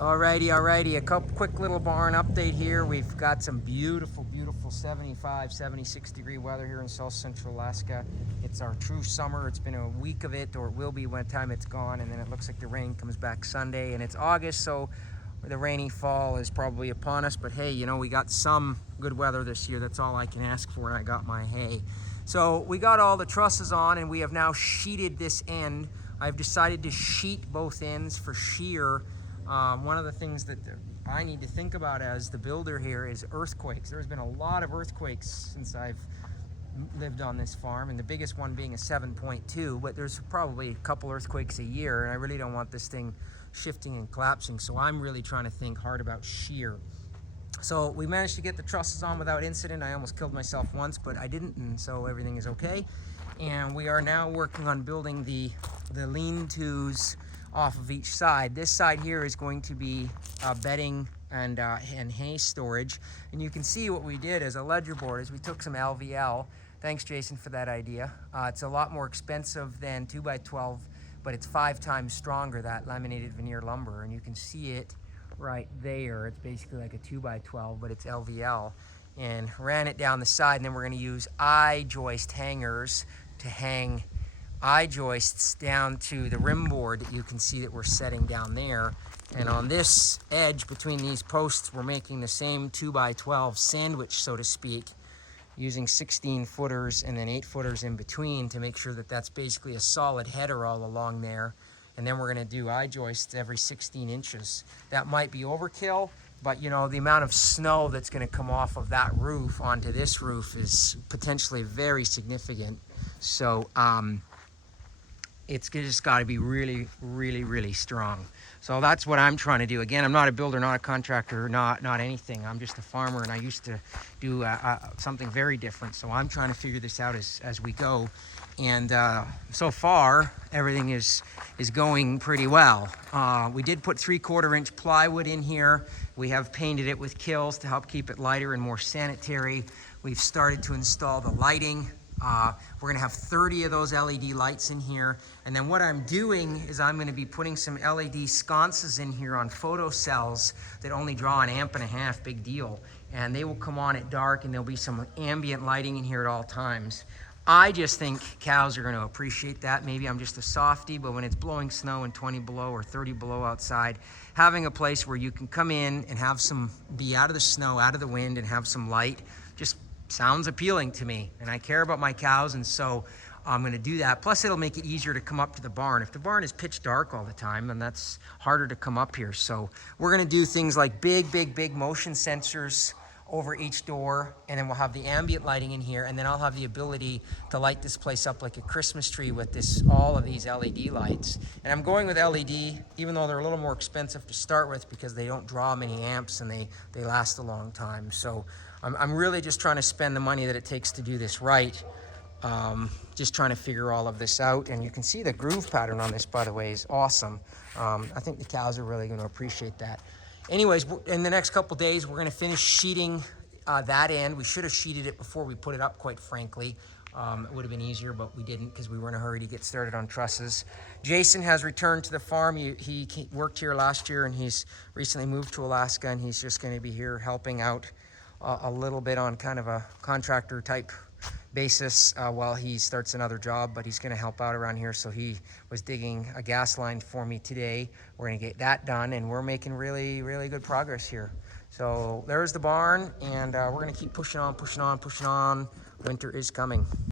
Alrighty, a couple quick little barn update here. We've got some beautiful 75, 76 degree weather here in South Central Alaska. It's our true summer. It's been a week of it, or it will be when time it's gone, and then it looks like the rain comes back Sunday, and it's August, so the rainy fall is probably upon us. But hey, you know, we got some good weather this year. That's all I can ask for, and I got my hay. So we got all the trusses on, and we have now sheeted this end. I've decided to sheet both ends for shear. One of the things that I need to think about as the builder here is earthquakes. There's been a lot of earthquakes since I've lived on this farm, and the biggest one being a 7.2, but there's probably a couple earthquakes a year, and I really don't want this thing shifting and collapsing, so I'm really trying to think hard about shear. So we managed to get the trusses on without incident. I almost killed myself once, but I didn't, and so everything is okay. And we are now working on building the lean-tos off of each side. This side here is going to be bedding and hay storage. And you can see what we did as a ledger board is we took some LVL. Thanks, Jason, for that idea. It's a lot more expensive than 2x12, but it's 5 times stronger, that laminated veneer lumber. And you can see it right there. It's basically like a 2x12, but it's LVL. And ran it down the side, and then we're going to use I-joist hangers to hang I-joists down to the rim board that you can see that we're setting down there. And on this edge between these posts, we're making the same 2x12 sandwich, so to speak, using 16 footers and then 8 footers in between to make sure that that's basically a solid header all along there. And then we're going to do I-joists every 16 inches. That might be overkill, but you know, the amount of snow that's going to come off of that roof onto this roof is potentially very significant. So it's just got to be really strong. So that's what I'm trying to do. Again, I'm not a builder, not a contractor, not anything. I'm just a farmer, and I used to do something very different. So I'm trying to figure this out as we go. And so far, everything is going pretty well. We did put 3/4 inch plywood in here. We have painted it with kills to help keep it lighter and more sanitary. We've started to install the lighting. We're going to have 30 of those LED lights in here. And then what I'm doing is I'm going to be putting some LED sconces in here on photocells that only draw 1.5 amps, big deal. And they will come on at dark, and there'll be some ambient lighting in here at all times. I just think cows are going to appreciate that. Maybe I'm just a softie, but when it's blowing snow and 20 below or 30 below outside, having a place where you can come in and have be out of the snow, out of the wind, and have some light just sounds appealing to me. And I care about my cows, and so I'm going to do that. Plus, it'll make it easier to come up to the barn. If the barn is pitch dark all the time, then that's harder to come up here. So we're going to do things like big motion sensors over each door, and then we'll have the ambient lighting in here, and then I'll have the ability to light this place up like a Christmas tree with all of these LED lights. And I'm going with LED, even though they're a little more expensive to start with, because they don't draw many amps and they last a long time. So I'm really just trying to spend the money that it takes to do this right. Just trying to figure all of this out. And you can see the groove pattern on this, by the way, is awesome. I think the cows are really going to appreciate that. Anyways, in the next couple days, we're going to finish sheeting that end. We should have sheeted it before we put it up, quite frankly. It would have been easier, but we didn't because we were in a hurry to get started on trusses. Jason has returned to the farm. He worked here last year, and he's recently moved to Alaska, and he's just going to be here helping out a little bit on kind of a contractor type basis while he starts another job, but he's going to help out around here. So he was digging a gas line for me today. We're going to get that done, and we're making really good progress here. So there's the barn, and we're going to keep pushing on. Winter is coming.